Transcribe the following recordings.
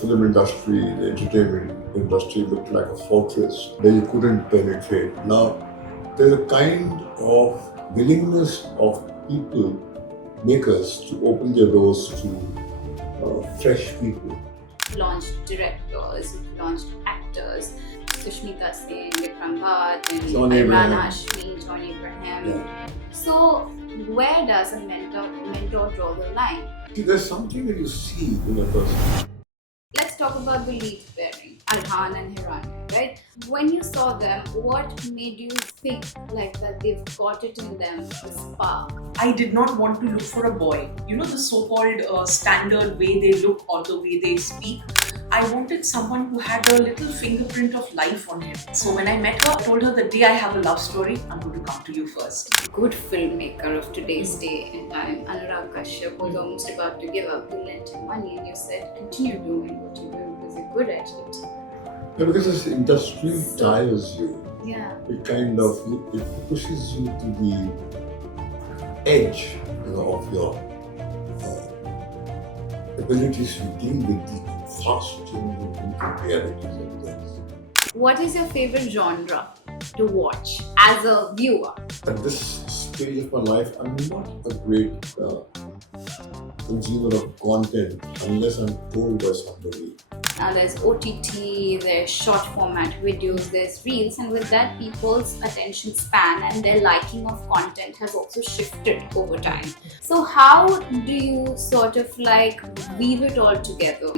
film industry, the entertainment industry looked like a fortress where you couldn't penetrate. Now, there's a kind of willingness of people, makers, to open their doors to fresh people. Launched directors, launched actors, Suhrita Singh, Vikram Bhatt, and Arhan, Hashmi, John Abraham. Yeah. So, where does a mentor draw the line? See, there's something that you see in a person. Let's talk about the lead pairing, Arhan and Hani, right? When you saw them, what made you think like that they've got it in them, the spark? I did not want to look for a boy. You know, the so-called standard way they look or the way they speak. I wanted someone who had a little fingerprint of life on him. So when I met her, I told her the day I have a love story, I'm going to come to you first. Good filmmaker of today's day and time, Anurag Kashyap, was almost about to give up. You lent him money and you said, continue doing what you do because you're good at it. Yeah, because this industry tires you. Yeah. It kind of it pushes you to the edge, of your abilities to deal with the fast changing realities of things. What is your favorite genre to watch as a viewer? At this stage of my life, I'm not a great consumer of content unless I'm told by somebody. Now there's OTT, there's short format videos, there's reels, and with that people's attention span and their liking of content has also shifted over time. So how do you sort of like weave it all together?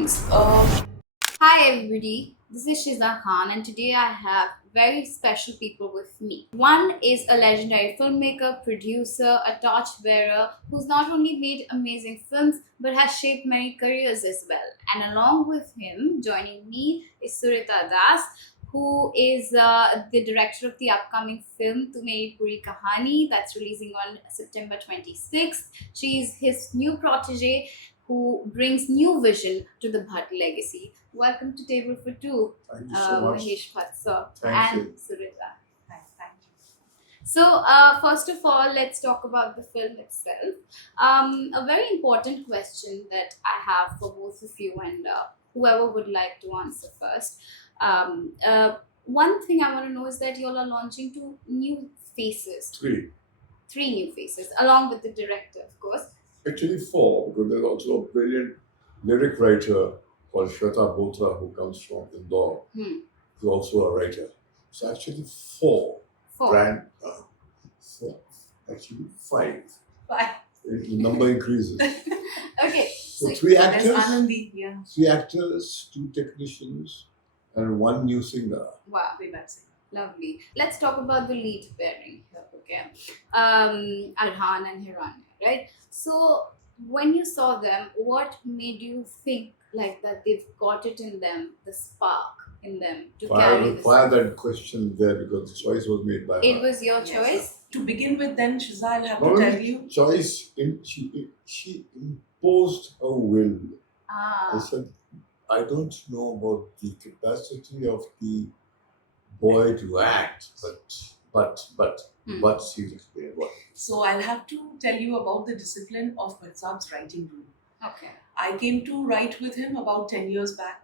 Hi everybody, this is Shiza Khan and today I have very special people with me. One is a legendary filmmaker, producer, a torchbearer who's not only made amazing films but has shaped many careers as well. And along with him, joining me is Suhrita Das, who is the director of the upcoming film Meri Poori Kahani that's releasing on September 26th. She's his new protege who brings new vision to the Bhatt legacy. Welcome to Table for Two, Thank you so much. Mahesh Bhatt sir Thank and you. Suhrita. Thank you. So, first of all, let's talk about the film itself. A very important question that I have for both of you and whoever would like to answer first. One thing I want to know is that you all are launching two new faces. Three new faces, along with the director, of course. Actually, four, because there's also a brilliant lyric writer called Shweta Botra who comes from Indore, who's also a writer. So actually four. Four. Four. Actually five. Bye. The number increases. Okay. So three There's actors, Anandi, yeah. 2 technicians, and 1 new singer. Wow. Playback singer. Lovely. Let's talk about the lead pairing here, okay? Arhan and Hani, right? So, when you saw them, what made you think like that they've got it in them, the spark in them to carry this? Fire that question there because the choice was made by her. It was your Yes. choice? To begin with, then, Shiza, I'll have Not to only tell you. choice, she imposed her will. I Ah, said, I don't know about the capacity of the boy to act, but she's explained what. So I'll have to tell you about the discipline of Bhatt's writing room. okay. I came to write with him about 10 years back.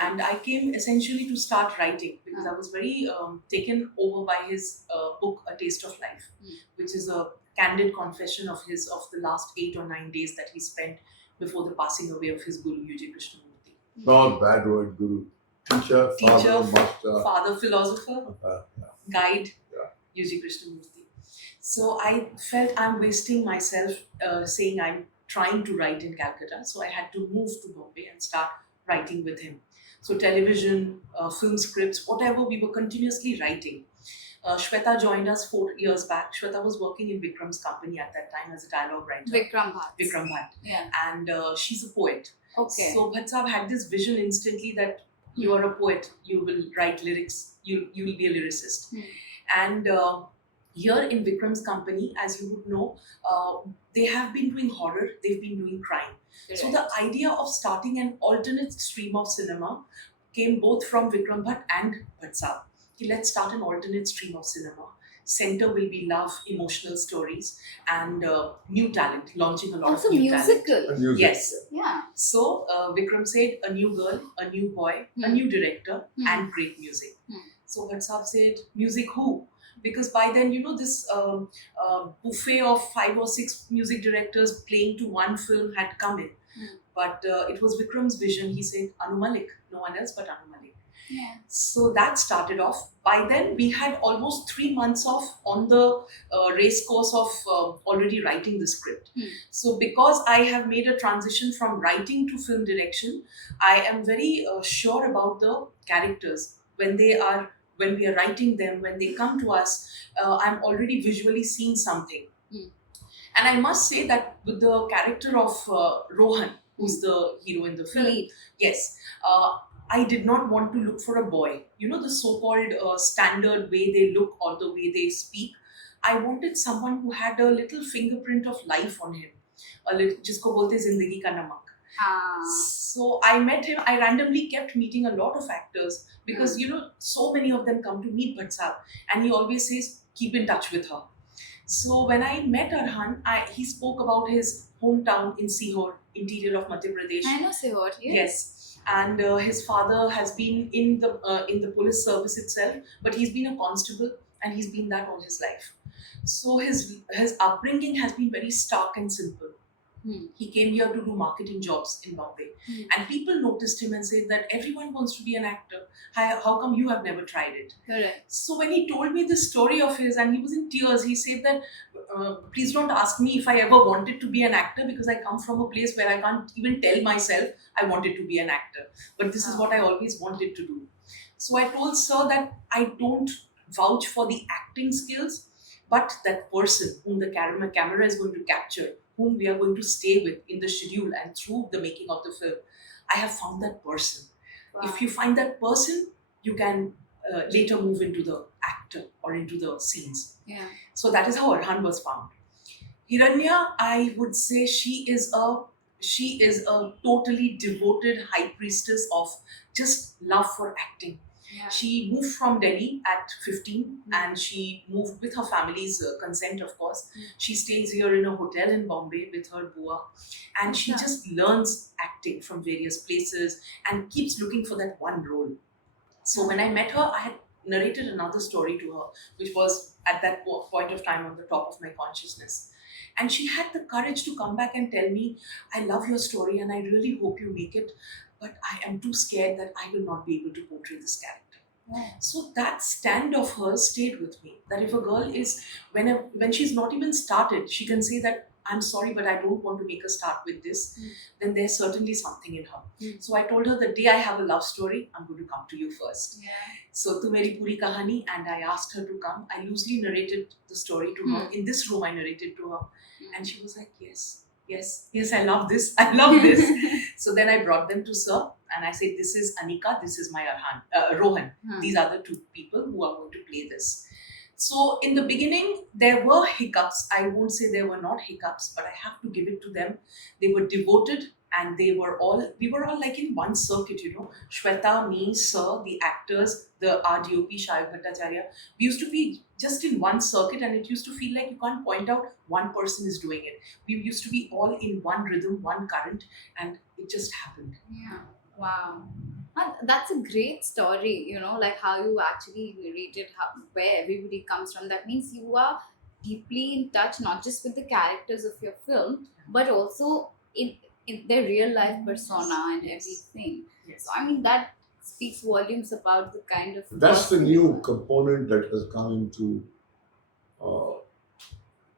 And I came essentially to start writing because I was very taken over by his book, A Taste of Life, which is a candid confession of his of the last 8 or 9 days that he spent before the passing away of his Guru, U.J. Krishnamurti. Not bad word, Guru. Teacher, father, master. Father, philosopher, Yeah. guide, Yeah. U.J. Krishnamurti. So I felt I'm wasting myself saying I'm trying to write in Calcutta. So I had to move to Bombay and start writing with him. So television, film scripts, whatever, we were continuously writing. Shweta joined us 4 years back. Shweta was working in Vikram's company at that time as a dialogue writer. Vikram Bhatt. Vikram Bhatt. Yeah. And she's a poet. Okay. So Bhatt Sahab had this vision instantly that you are a poet, you will write lyrics, you will be a lyricist. And here in Vikram's company, as you would know, they have been doing horror, they've been doing crime. So the idea of starting an alternate stream of cinema came both from Vikram Bhatt and Bhatt Sahab. Let's start an alternate stream of cinema. center will be love, emotional stories, and new talent, launching a lot Also of new talent. musical. And music. Yes. Yeah. So Vikram said a new girl, a new boy, a new director, and great music. So Whatsapp said, music who? Because by then, this buffet of 5 or 6 music directors playing to one film had come in. But it was Vikram's vision. He said, Anu Malik, no one else but Anu Malik. Yeah. So that started off. By then, we had almost 3 months off on the race course of already writing the script. So because I have made a transition from writing to film direction, I am very sure about the characters. When we are writing them, when they come to us, I'm already visually seeing something. And I must say that with the character of Rohan, who's the hero in the film, Lead. yes, I did not want to look for a boy. The so-called standard way they look or the way they speak. I wanted someone who had a little fingerprint of life on him. A little, जिसको बोलते जिंदगी का नमक. So I met him. I randomly kept meeting a lot of actors because so many of them come to meet Bhatt, and he always says, keep in touch with her. So when I met Arhan, he spoke about his hometown in Sihor, interior of Madhya Pradesh. I know Sihor, Yes, and his father has been in the police service itself, but he's been a constable and he's been that all his life. So his upbringing has been very stark and simple. He came here to do marketing jobs in Bombay, and people noticed him and said that everyone wants to be an actor. How come you have never tried it? Correct. So when he told me this story of his, and he was in tears, he said that please don't ask me if I ever wanted to be an actor, because I come from a place where I can't even tell myself I wanted to be an actor. But this is what I always wanted to do. So I told sir that I don't vouch for the acting skills, but that person whom the camera is going to capture, whom we are going to stay with in the schedule and through the making of the film, I have found that person. Wow. If you find that person, you can later move into the actor or into the scenes. Yeah. So that is how Arhan was found. Hiranya, I would say she is a totally devoted high priestess of just love for acting. Yeah. She moved from Delhi at 15 and she moved with her family's consent, of course. She stays here in a hotel in Bombay with her Bua, and she just learns acting from various places and keeps looking for that one role. So when I met her, I had narrated another story to her, which was at that point of time on the top of my consciousness. And she had the courage to come back and tell me, I love your story and I really hope you make it, but I am too scared that I will not be able to portray this character. Yeah. So that stand of hers stayed with me. That if a girl is, when she's not even started, she can say that, I'm sorry, but I don't want to make a start with this, then there's certainly something in her. So I told her the day I have a love story, I'm going to come to you first. Yeah. So to Meri Poori Kahani, and I asked her to come. I loosely narrated the story to her. In this room, I narrated to her. And she was like, yes, I love this. I love this. So then I brought them to Sir and I said, this is Anika, this is my Rohan. These are the two people who are going to play this. So in the beginning, there were hiccups. I won't say there were not hiccups, but I have to give it to them. They were devoted and we were all like in one circuit, Shweta, me, Sir, the actors, the RDOP, Shayad Bhattacharya. We used to be just in one circuit and it used to feel like you can't point out one person is doing it. We used to be all in one rhythm, one current, and it just happened. Yeah. Wow. That's a great story, like how you actually narrated where everybody comes from. That means you are deeply in touch, not just with the characters of your film, but also in their real life persona and everything. Yes. So, I mean, that speaks volumes about the kind of... That's the new component that has come into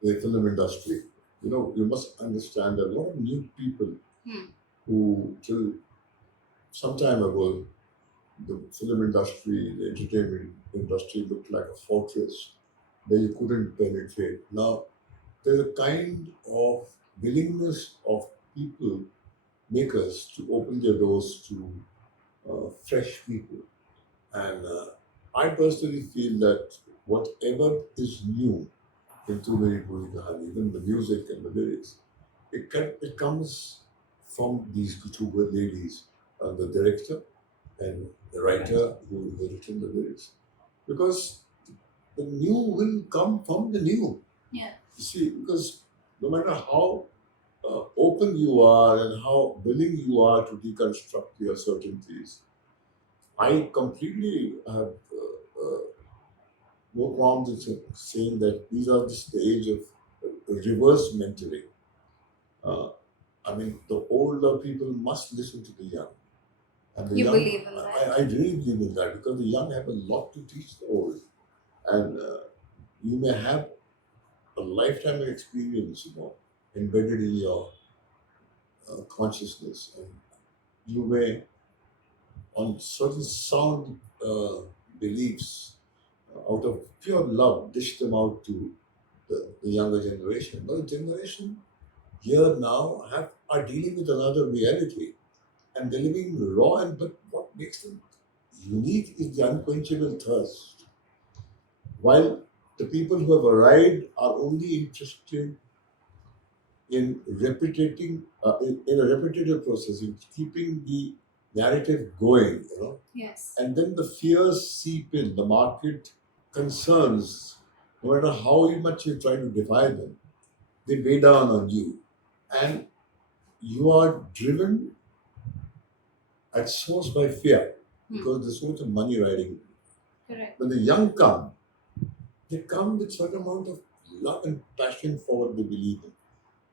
the film industry. You must understand that a lot of new people who till some time ago, the film industry, the entertainment industry looked like a fortress where you couldn't penetrate. Now, there's a kind of willingness of people, makers, to open their doors to fresh people. And I personally feel that whatever is new into Meri Poori Kahani, even the music and the lyrics, it comes from these two ladies, the director and the writer who has written the lyrics. Because the new will come from the new. Yeah. You see, because no matter how open you are and how willing you are to deconstruct your certainties, I completely have no qualms in saying that these are the stage of reverse mentoring. Uh, I mean, the older people must listen to the young. And the You young, believe in that? I really believe in that because the young have a lot to teach the old. And you may have a lifetime of experience, embedded in your consciousness. And you may, on certain sound beliefs, out of pure love, dish them out to the younger generation. But the generation here now are dealing with another reality and they're living raw. And but what makes them unique is the unquenchable thirst. While the people who have arrived are only interested in in a repetitive process, in keeping the narrative going, Yes. and then the fears seep in, the market concerns, no matter how much you try to defy them, they weigh down on you. And you are driven at source by fear because there's so much of money riding. Correct. When the young come, they come with certain amount of love and passion for what they believe in.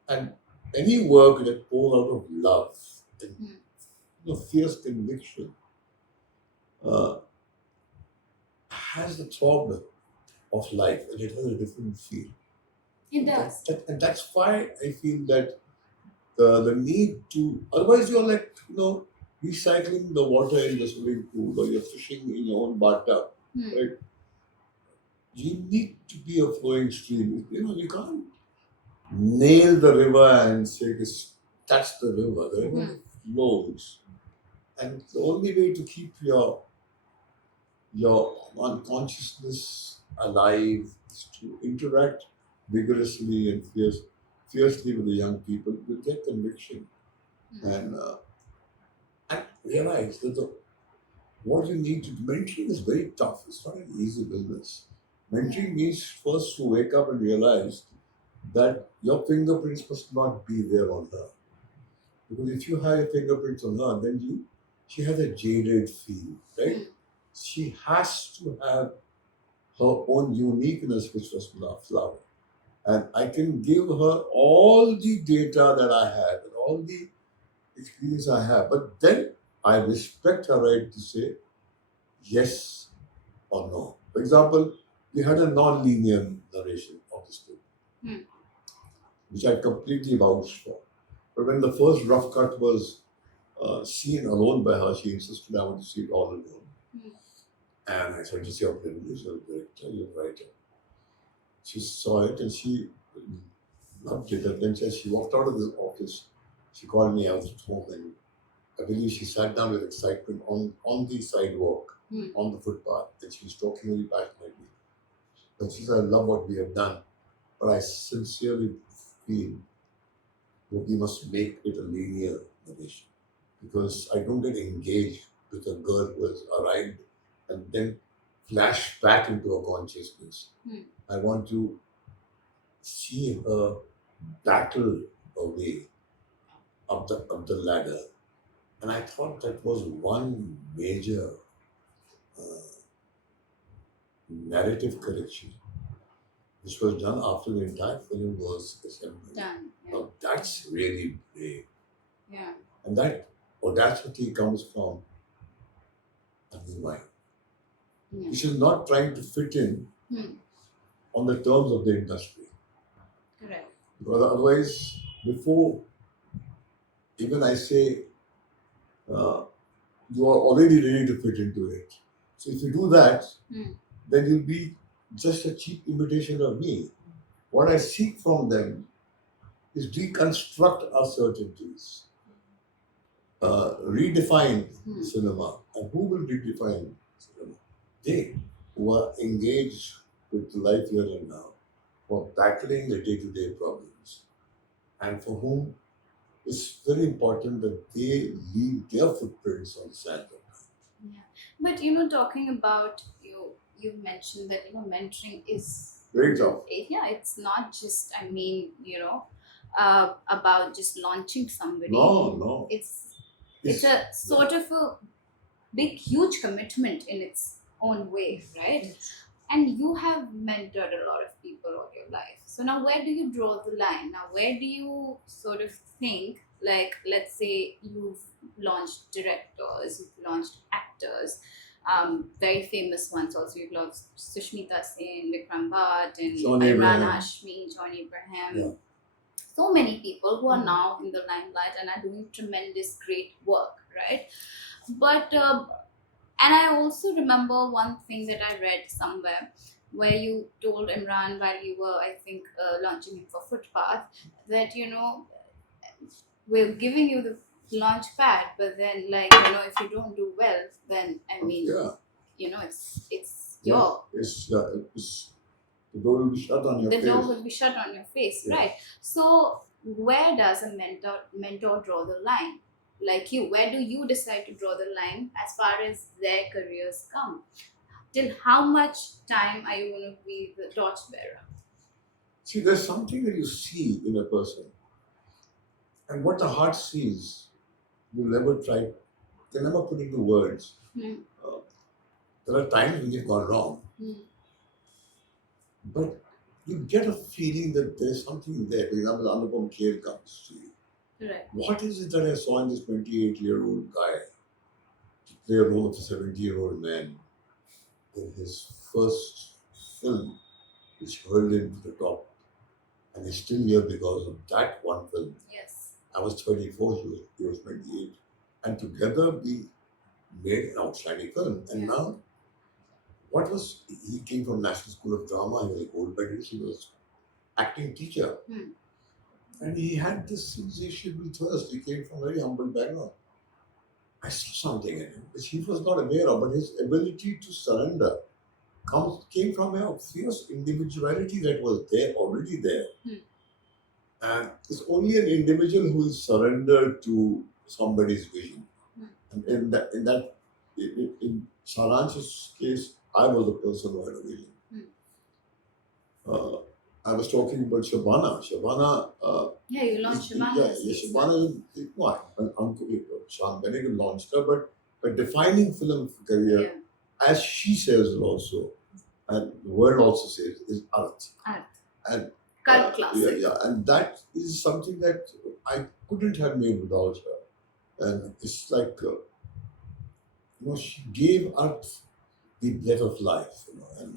And any work that pours out of love and fierce conviction uh, has the throb of life and it has a different feel. It does. And that's why I feel that the need to, otherwise you're like, recycling the water in the swimming pool or you're fishing in your own bathtub, right? You need to be a flowing stream. You can't nail the river and say, that's the river. The river flows. And the only way to keep your unconsciousness alive is to interact vigorously and fiercely with the young people with their conviction and realize that what you need to do. Mentoring is very tough. It's not an easy business. Mentoring means first to wake up and realize that your fingerprints must not be there on her. Because if you have your fingerprints on her, then she has a jaded feel, right? She has to have her own uniqueness, which was flower. And I can give her all the data that I have and all the experience I have. But then I respect her right to say yes or no. For example, we had a non-linear narration of the story, which I completely vouched for. But when the first rough cut was seen alone by her, she insisted I want to see it all alone. And I said, "Just your privilege, you're a director, you're a writer." She saw it and she loved it. And then as she walked out of the office, she called me. I was at home and I believe she sat down with excitement on the sidewalk, on the footpath, and she was talking really passionately. And she said, "I love what we have done, but I sincerely feel that we must make it a linear narration because I don't get engaged with a girl who has arrived and then flash back into her consciousness. I want to see her battle her way up the ladder." And I thought that was one major narrative correction, which was done after the entire film was assembled. Done. Yeah. Now that's really brave. Yeah. And that audacity comes from Anu Malik. Yeah. Which is not trying to fit in on the terms of the industry. Correct. Because otherwise, before even I say you are already ready to fit into it. So if you do that, then you'll be just a cheap imitation of me. What I seek from them is deconstruct our certainties, redefine cinema. And who will redefine cinema? They who are engaged with life here and now, for tackling the day-to-day problems, and for whom it's very important that they leave their footprints on the sand. Yeah. But talking about you mentioned that mentoring is Very tough. it's not just about just launching somebody. No. It's a sort of a big huge commitment in its own way, right? And you have mentored a lot of people all your life. So now where do you draw the line? Now where do you sort of think, like, let's say you've launched directors, you've launched actors, very famous ones also. You've launched Sushmita Sen, Vikram Bhatt, and John Arhan Abraham. Hashmi, John Abraham. Yeah. So many people who are now in the limelight and are doing tremendous, great work, right? But and I also remember one thing that I read somewhere where you told Imran while you were, I think, launching him for Footpath that we're giving you the launch pad, but then if you don't do well, then it's your It's the door will be shut on your the face. door will be shut on your face, Yeah. right? So where does a mentor draw the line? Like you, where do you decide to draw the line as far as their careers come? Till how much time are you going to be the torchbearer? See, there's something that you see in a person, and what the heart sees, you never can never put into words. Hmm. There are times when you've gone wrong, but you get a feeling that there's something there. For example, Anupam Kher comes to you. Correct. What is it that I saw in this 28-year-old guy to play a role of a 70-year-old man in his first film, which hurled him to the top? And he's still here because of that one film. Yes. I was 34, he was 28. And together we made an outstanding film. And now, he came from National School of Drama, he was a gold medalist, he was acting teacher. And he had this insatiable thirst. He came from a very humble background. I saw something in him which he was not aware of, but his ability to surrender came from a fierce individuality that was already there. And it's only an individual who is surrendered to somebody's vision. And in Saransh's case, I was the person who had a vision. I was talking about Shabbana. You launched Shabbana. Shabbana is what? Sean Bennigan launched her, but a defining film career, as she says also, and the word also says, is art. And Cult classic. And that is something that I couldn't have made without her. And it's like, she gave art the breath of life, and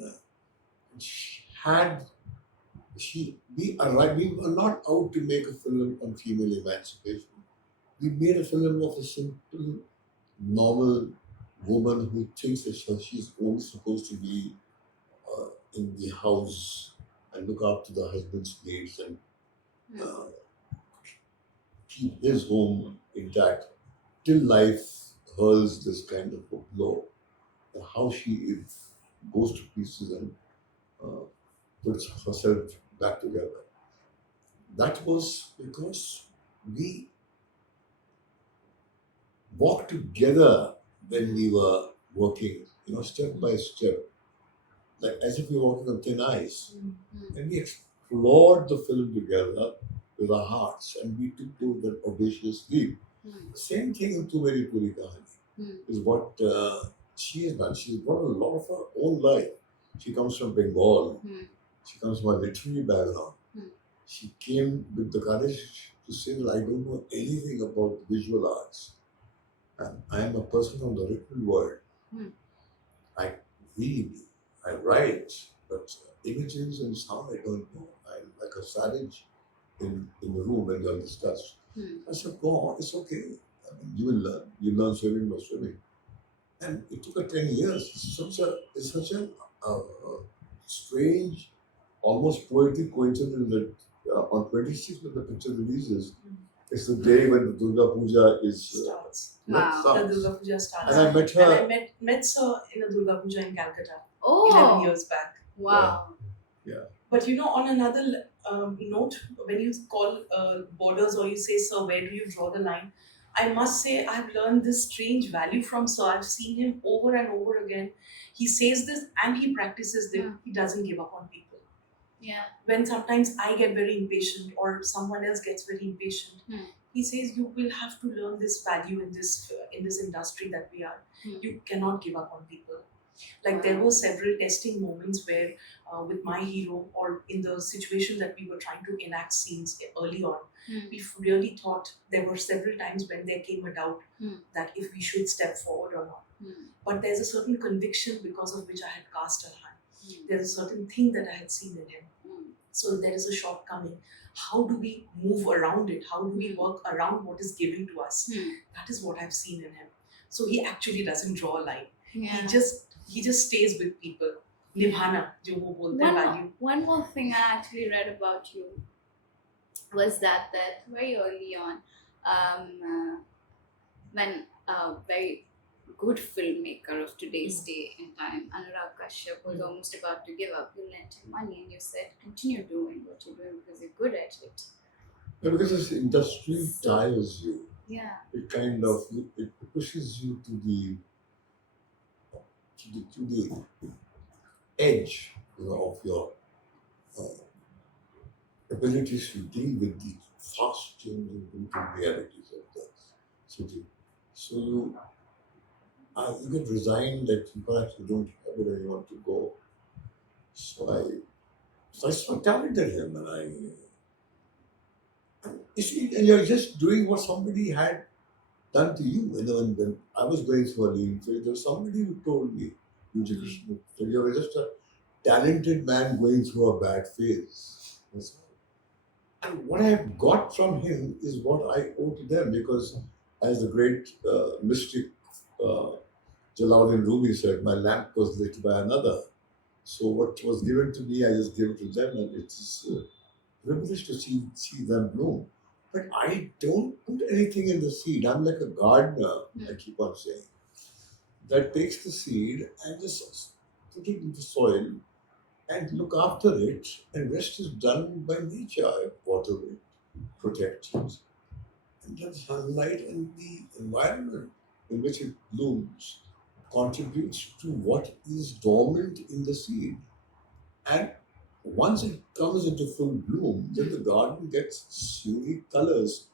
we were not out to make a film on female emancipation. We made a film of a simple, normal woman who thinks that she's only supposed to be in the house and look after the husband's needs and keep his home intact till life hurls this kind of a blow. And how she goes to pieces and puts herself back together. That was because we walked together when we were working, step by step, like as if we were walking on thin ice. And we explored the film together with our hearts, and we took to that audacious leap. Same thing in Meri Poori Kahani is what she has done. She's brought a lot of her own life. She comes from Bengal. She comes from a literary background. She came with the courage to say that I don't know anything about visual arts. And I am a person from the written word. I read, I write, but images and sound I don't know. I'm like a savage in the room when they'll discuss. I said, go on, it's okay. I mean, you will learn. You learn swimming by swimming. And it took her 10 years. It's such a strange, almost poetic coincidence that on 26th when the picture releases, it's the day when the Durga Puja starts. Wow. The Durga Puja starts. And I met her. And I met her in a Durga Puja in Calcutta 11 years back. Wow. Yeah. But on another note, when you call borders or you say, sir, where do you draw the line? I must say, I've learned this strange value from Sir. I've seen him over and over again. He says this and he practices this. Yeah. He doesn't give up on people. Yeah. When sometimes I get very impatient or someone else gets very impatient, he says, you will have to learn this value in this industry that we are. You cannot give up on people. Like there were several testing moments where with my hero, or in the situation that we were trying to enact scenes early on, we really thought, there were several times when there came a doubt that if we should step forward or not. But there's a certain conviction because of which I had cast Arhan. There's a certain thing that I had seen in him. So there is a shortcoming. How do we move around it? How do we work around what is given to us? That is what I've seen in him. So he actually doesn't draw a line. Yeah. He just stays with people. Nibhana, jo wo bolte hain value. One more thing I actually read about you was that very early on, when a very good filmmaker of today's day and time, Anurag Kashyap, was almost about to give up, you lent him money and you said, continue doing what you're doing because you're good at it. Yeah, because this industry tires you. Yeah. It kind of it pushes you to the edge, of your abilities to deal with the fast changing brutal realities of the city. So you get resigned that you perhaps you don't have it where you want to go. So I talented him, and you see, and you're just doing what somebody had done to you. When I was going through a lean phase, there was somebody who told me, you're just a talented man going through a bad phase. And what I have got from him is what I owe to them, because as the great mystic Jalaluddin Rumi said, my lamp was lit by another. So what was given to me, I just give it to them, and it's a privilege to see them bloom. But I don't put anything in the seed. I'm like a gardener, I keep on saying, that takes the seed and just put it in the soil and look after it, and rest is done by nature. I water it, protect it, and the sunlight and the environment in which it blooms contributes to what is dormant in the seed. And once it comes into full bloom, then the garden gets unique colors.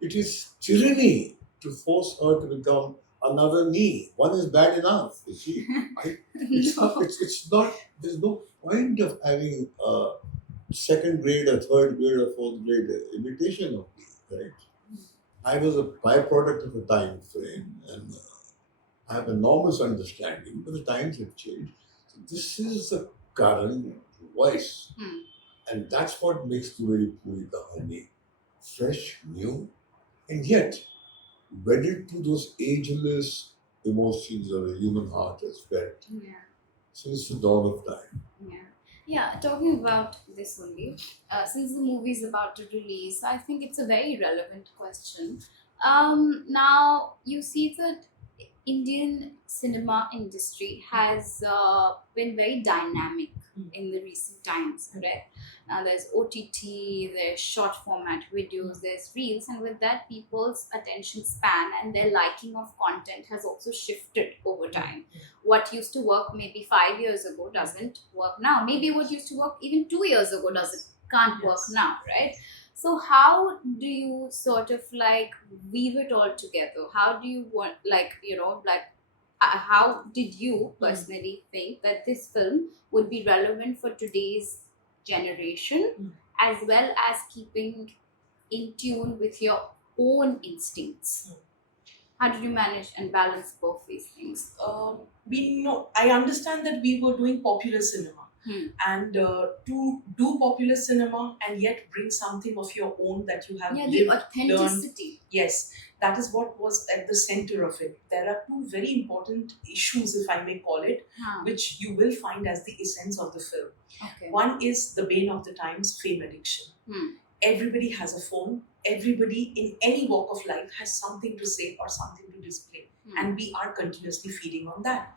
It is tyranny to force her to become another me. One is bad enough, you see. It's not, there's no point of having a second grade, a third grade, or fourth grade imitation of me, right? I was a byproduct of a time frame, and I have enormous understanding, but the times have changed. So this is the current voice, and that's what makes the Meri Poori Kahani fresh, new, and yet wedded to those ageless emotions of a human heart has felt since the dawn of time. Yeah, talking about this only, since the movie is about to release, I think it's a very relevant question. Now, you see that Indian cinema industry has been very dynamic in the recent times, correct? Now there's OTT, there's short format videos, there's reels, and with that, people's attention span and their liking of content has also shifted over time. What used to work maybe 5 years ago doesn't work now. Maybe what used to work even 2 years ago can't work now, right? So how do you sort of like weave it all together? How do you want, how did you personally think that this film would be relevant for today's generation, as well as keeping in tune with your own instincts? How did you manage and balance both these things? I understand that we were doing popular cinema. And to do popular cinema and yet bring something of your own that you have lived, the authenticity. learned. Yes, that is what was at the center of it. There are two very important issues, if I may call it, which you will find as the essence of the film. Okay. One is the bane of the times, fame addiction. Everybody has a phone. Everybody in any walk of life has something to say or something to display. And we are continuously feeding on that.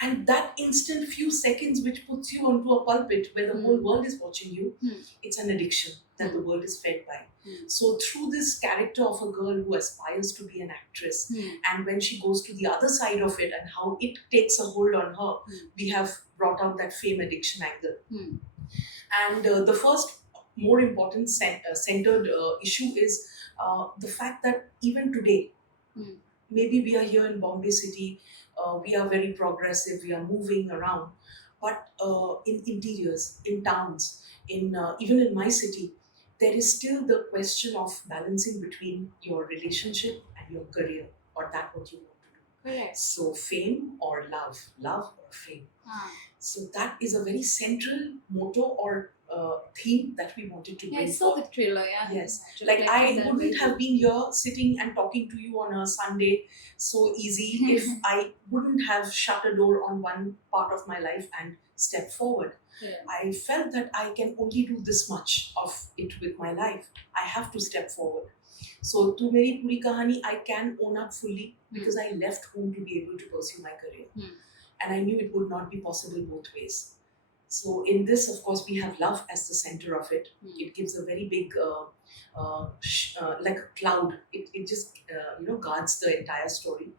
And that instant few seconds which puts you onto a pulpit where the whole world is watching you, it's an addiction that the world is fed by. So through this character of a girl who aspires to be an actress, and when she goes to the other side of it and how it takes a hold on her, we have brought out that fame addiction angle. And the first more important centered issue is the fact that even today, maybe we are here in Bombay City, we are very progressive, we are moving around, but in interiors, in towns, in even in my city, there is still the question of balancing between your relationship and your career, or that what you want to do. Correct. So fame or love or fame. So that is a very central motto or theme that we wanted to Yeah, bring I saw the forth. trailer, yeah. Yes, It like I reflected that wouldn't very have well. been here sitting and talking to you on a Sunday so easy if I wouldn't have shut a door on one part of my life and stepped forward. Yeah. I felt that I can only do this much of it with my life. I have to step forward. So to Meri Poori Kahani, I can own up fully because I left home to be able to pursue my career. And I knew it would not be possible both ways. So in this, of course, we have love as the center of it. It gives a very big, like a cloud. It just guards the entire story.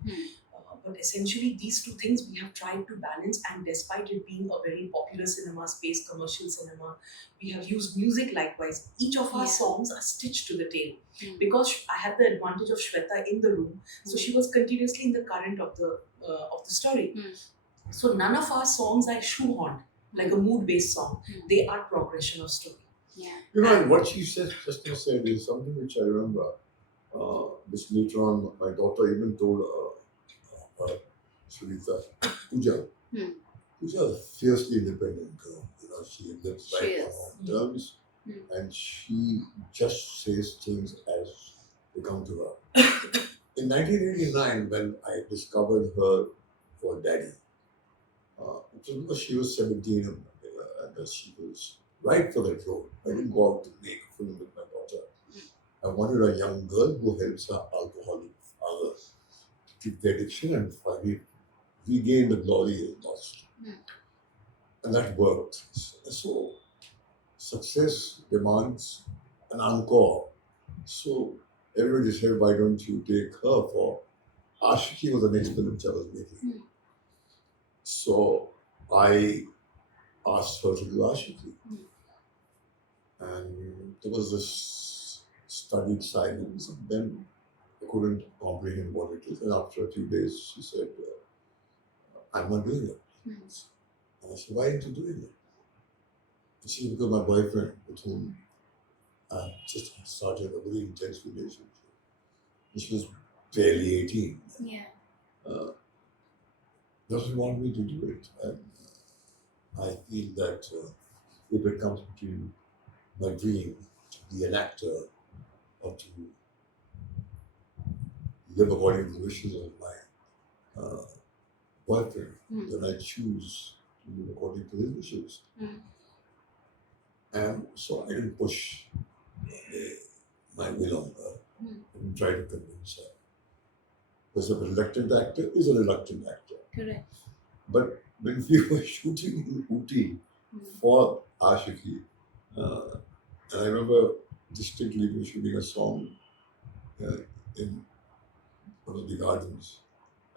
But essentially, these two things we have tried to balance, and despite it being a very popular cinema space, commercial cinema, we have used music likewise. Each of our songs are stitched to the tale because I had the advantage of Shweta in the room, so she was continuously in the current of the story. So none of our songs are shoehorned like a mood-based song. They are progression of story. Yeah. You know, and what she said, just now said, is something which I remember. Which later on, my daughter even told Suhrita, Pooja. Pooja is a fiercely independent girl. You know, she lives She right on is. her terms, and she just says things as they come to her. In 1989, when I discovered her for Daddy, it was because she was 17 and she was right for that role. I didn't go out to make a film with my daughter. I wanted a young girl who helps her alcoholic father to keep the addiction and finally regain the glory he lost. And that worked. So success demands an encore. So everybody said, why don't you take her for Ashiki was the next film which I was making. So I asked her to do Ashiki. And there was this studied silence, and then I couldn't comprehend what it is. And after a few days, she said, I'm not doing it. And I said, why aren't you doing it? And she said, because my boyfriend, with whom I just started a very intense relationship, and she was barely 18, doesn't want me to do it. And I feel that if it comes between my dream to be an actor or to live according to the wishes of my boyfriend, then I choose to live according to his wishes. And so I didn't push my will on her. I didn't try to convince her. Because a reluctant actor is a reluctant actor. Correct. But when we were shooting in Ooty for Ashiki, and I remember distinctly we were shooting a song in one of the gardens,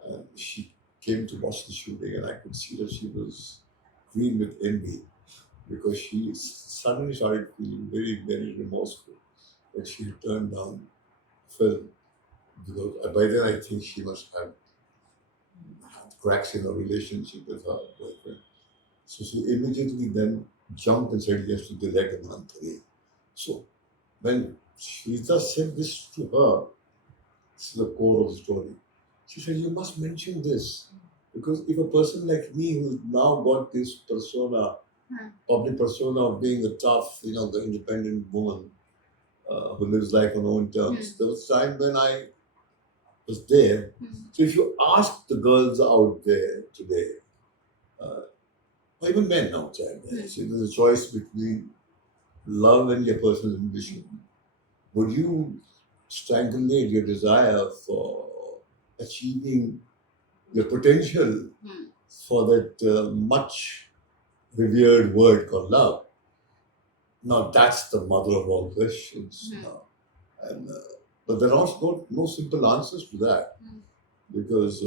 and she came to watch the shooting, and I could see that she was green with envy because she suddenly started feeling very, very remorseful that she had turned down film. Because by then I think she must have had cracks in her relationship with her boyfriend. So she immediately then jumped and said yes to direct Manthari. So when Suhrita said this to her, this is the core of the story. She said, you must mention this. Because if a person like me who's now got this persona, public persona of being the tough, the independent woman who lives life on her own terms, there was a time when I was there. So if you ask the girls out there today, or even men outside there, so there's a choice between love and your personal ambition. Would you strangulate your desire for achieving your potential for that much revered word called love? Now that's the mother of all questions. And but there are also no simple answers to that, Mm. because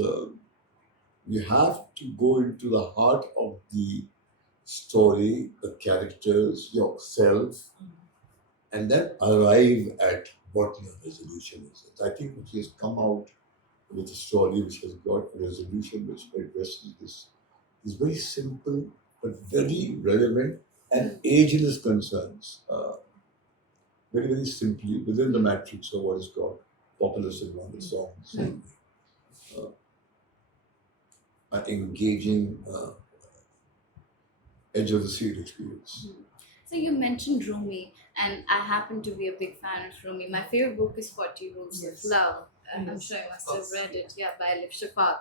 you have to go into the heart of the story, the characters, yourself, and then arrive at what your resolution is. I think if he has come out with a story which has got a resolution which addresses this, is very simple but very relevant and ageless concerns. Very, very simply within the matrix of what is called popular cinema, the songs, and engaging edge of the seat experience. So you mentioned Rumi, and I happen to be a big fan of Rumi. My favorite book is 40 Rules Yes. of Love. I'm Yes. sure you must have read it, yeah, by Alif Shafaq.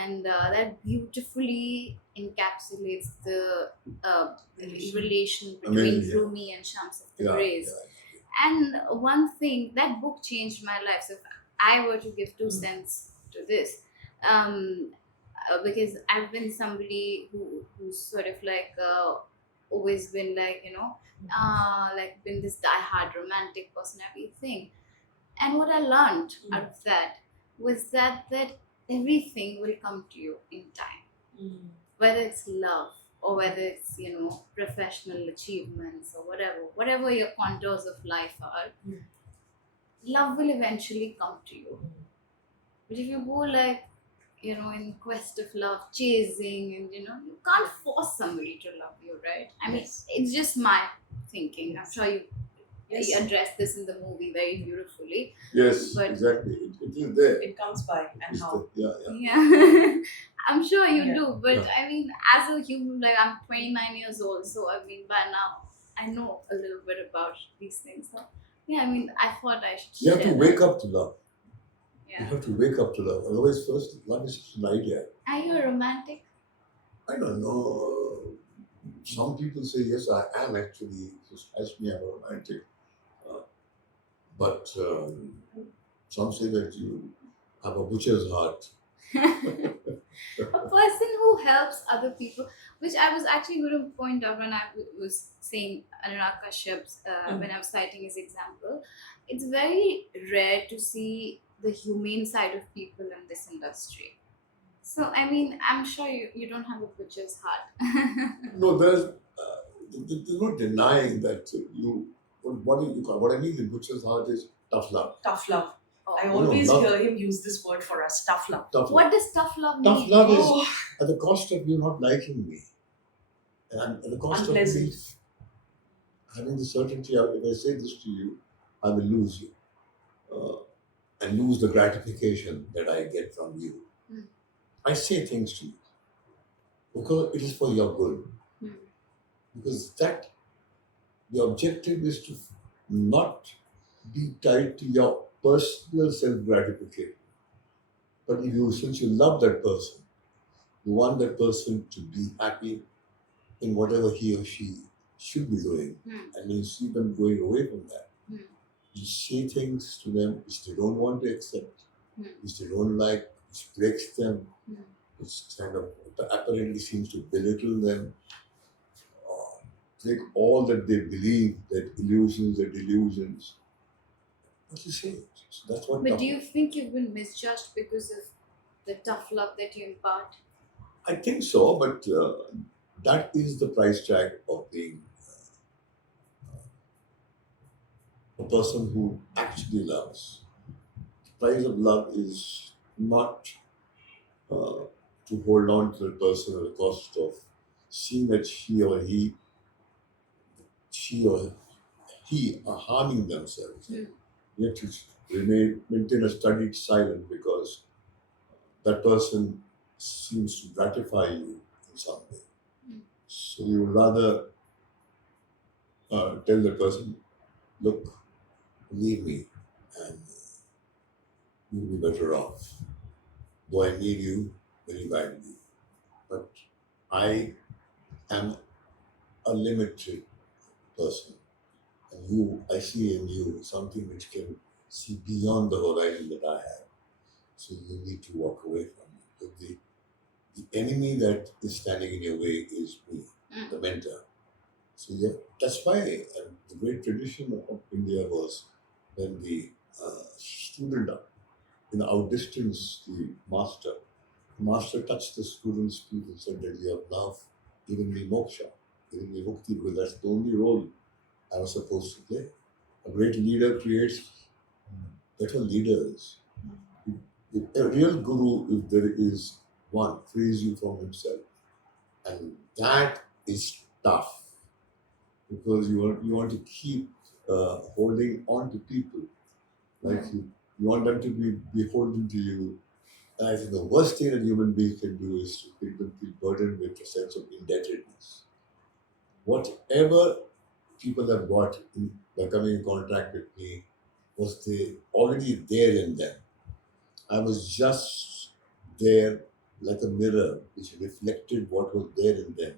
And that beautifully encapsulates the relation between Amazing, yeah. Rumi and Shams of Yeah, Tabriz. And one thing, that book changed my life. So if I were to give 2 cents to this, because I've been somebody who's sort of like always been like, like been this die-hard romantic person, everything. And what I learned out of that was that everything will come to you in time, whether it's love or whether it's professional achievements or whatever your contours of life are. Love will eventually come to you. But if you go like in quest of love, chasing, and you can't force somebody to love you, right? I mean, Yes. it's just my thinking. I'm sure you Yes. addressed this in the movie very beautifully. Yes, But- exactly. It is there. It comes by and It's how. there. Yeah. Yeah, I'm sure you Yeah. do. But Yeah. I mean, as a human, like I'm 29 years old, so I mean, by now I know a little bit about these things. So yeah, I mean, I thought I should. You have to share wake that. up to love. You Yeah. have to wake up to love. Otherwise, first, love is just an idea. Are you a romantic? I don't know. Some people say, yes, I am actually, just ask me, I'm a romantic. But some say that you have a butcher's heart. A person who helps other people, which I was actually going to point out when I was saying Anurag Kashyap's, when I was citing his example. It's very rare to see the humane side of people in this industry. So, I mean, I'm sure you don't have a butcher's heart. No, there's no denying that what I mean in butcher's heart is tough love. Tough love. I Oh. always love. hear him use this word for us. Tough love. Tough love. What does tough love Tough mean? love is Oh, at the cost of you not liking me. And at the cost Unpleasant. of me having the certainty of, if I say this to you, I will lose you. And lose the gratification that I get from you. Mm. I say things to you because it is for your good. Mm. Because the objective is to not be tied to your personal self-gratification. But since you love that person, you want that person to be happy in whatever he or she should be doing. Mm. And you see them going away from that. Mm. You say things to them which they don't want to accept, which they don't like, which breaks them, which kind of apparently seems to belittle them. Take all that they believe, that illusions, that delusions. What you say? So that's what. But do you think you've been misjudged because of the tough love that you impart? I think so, but that is the price tag of being a person who actually loves. The price of love is not to hold on to the person at the cost of seeing that she or he are harming themselves. Mm. You have to maintain a studied silence because that person seems to gratify you in some way. Mm. So you would rather tell the person, look, leave me and you'll be better off. Though I need you very badly. But I am a limited person. And I see in you something which can see beyond the horizon that I have. So you need to walk away from it. But the enemy that is standing in your way is me, the mentor. So yeah, that's why the great tradition of India was when the student outdistanced the master touched the student's feet and said that you have now given me moksha, given me mukti, because that's the only role I was supposed to play. A great leader creates better leaders. A real guru, if there is one, frees you from himself. And that is tough because you want to keep holding on to people. Like you want them to be beholden to you. And I think the worst thing that human beings can do is to make them feel burdened with a sense of indebtedness. Whatever people have got by coming in contact with me was they already there in them. I was just there like a mirror which reflected what was there in them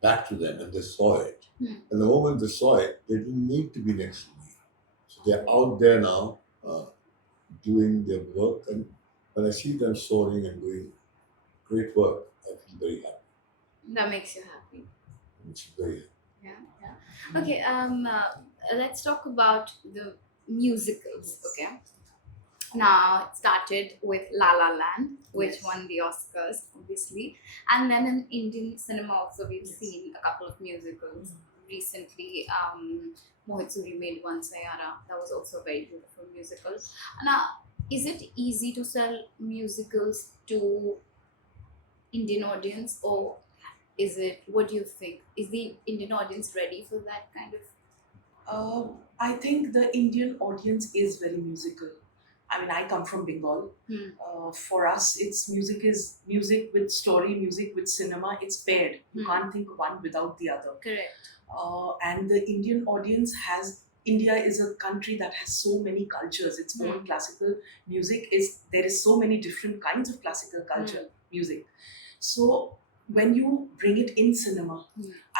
back to them, and they saw it. And the moment they saw it, they didn't need to be next to me. So they're out there now doing their work, and when I see them soaring and doing great work, I feel very happy. That makes you happy. It's very Yeah. Okay. Let's talk about the musicals. Okay. Now it started with La La Land, which Yes. won the Oscars, obviously, and then in Indian cinema also we've seen a couple of musicals. Recently, Mohit Suri made One Sayara. That was also a very beautiful musical. Now, is it easy to sell musicals to Indian audience, or is it? What do you think? Is the Indian audience ready for that kind of? I think the Indian audience is very musical. I mean, I come from Bengal. For us, it's music with story, music with cinema. It's paired. You can't think one without the other. Correct. And the Indian audience India is a country that has so many cultures. Its own classical music there is so many different kinds of classical culture music. So when you bring it in cinema,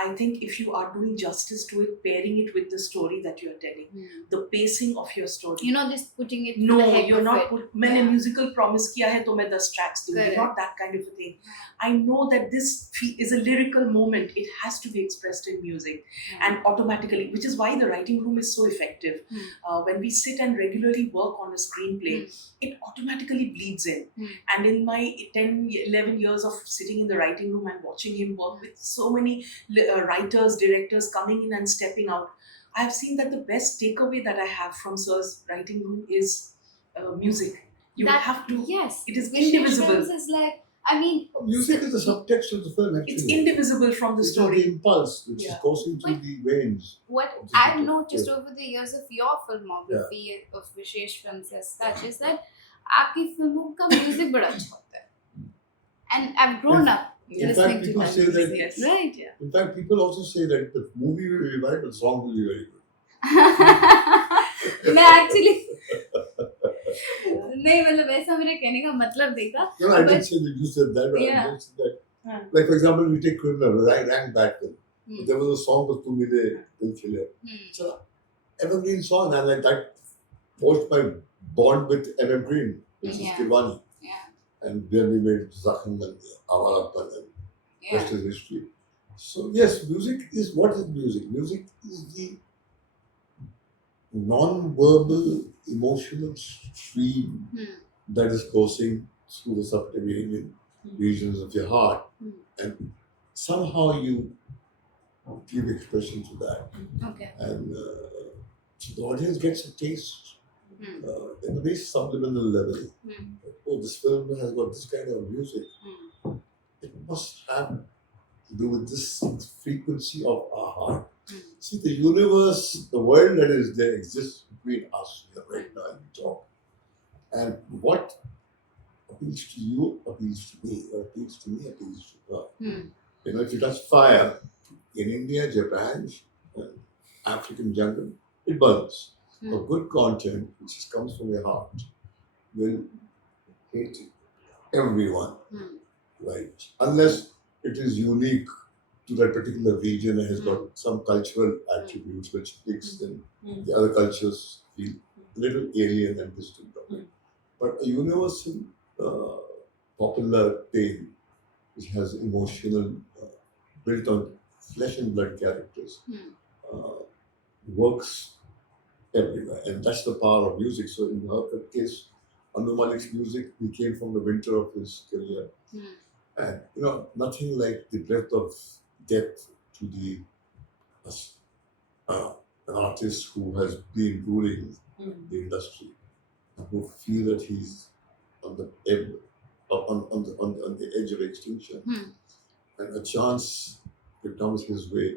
I think if you are doing justice to it, pairing it with the story that you're telling, the pacing of your story. You're not just putting it. No, to the heck you're of not. it. मैंने musical promise किया है तो मैं 10 tracks दूँगी. Correct. Not that kind of a thing. I know that this is a lyrical moment. It has to be expressed in music, and automatically, which is why the writing room is so effective. When we sit and regularly work on a screenplay, it automatically bleeds in. And in my 10, 11 years of sitting in the writing room and watching him work with so many writers, directors coming in and stepping out, I have seen that the best takeaway that I have from Sir's writing room is music. You have to. Yes. It is Visheshwans indivisible. is like, I mean, music is the subtext of the film. Actually, It's indivisible from the It's story. the impulse which is coursing through the veins. what Just I've a- noticed over the years of your filmography of Visheshwans as such is that आपकी फिल्मों का music बड़ा अच्छा होता है, and I've grown up In listening fact, to people that. say that. Yes. Right? Yeah. In fact, people also say that the movie will be right, but the song will be very good. मैं actually नहीं, मतलब ऐसा मेरे कहने का मतलब नहीं था. No, I But- didn't say that you said that. But Yeah. I just said that. Like for example, we take Criminal, rang back then. There was a song with Tu Mere Dil Khile. It's an evergreen song, and like that forged my bond with M.M. Green, which is Yeah. Kirwani. Yeah. And then we made Zakham and Awarapan, and Yeah. rest is history. So yes, music is what is music? Music is the non-verbal emotional stream that is coursing through the subterranean regions of your heart, and somehow you give expression to that, Okay. and so the audience gets a taste in a very subliminal level. Oh, this film has got this kind of music. It must have to do with this frequency of our heart. See, the universe, the world that is there exists between us here right now and we talk. And what appeals to you appeals to me, or appeals to me appeals to her. You know, if you touch fire in India, Japan, African jungle, it burns. But good content, which comes from your heart, will hate everyone, right? Unless it is unique to that particular region and has got some cultural attributes which makes them the other cultures feel a little alien and distant from it. But a universal popular tale which has emotional, built on flesh and blood characters, works everywhere. And that's the power of music. So in her case, Anu Malik's music, he came from the winter of his career. Hmm. And nothing like the breadth of depth to the an artist who has been ruling the industry, and who feel that he's on the ebb, on the edge of extinction. Hmm. And a chance that comes his way,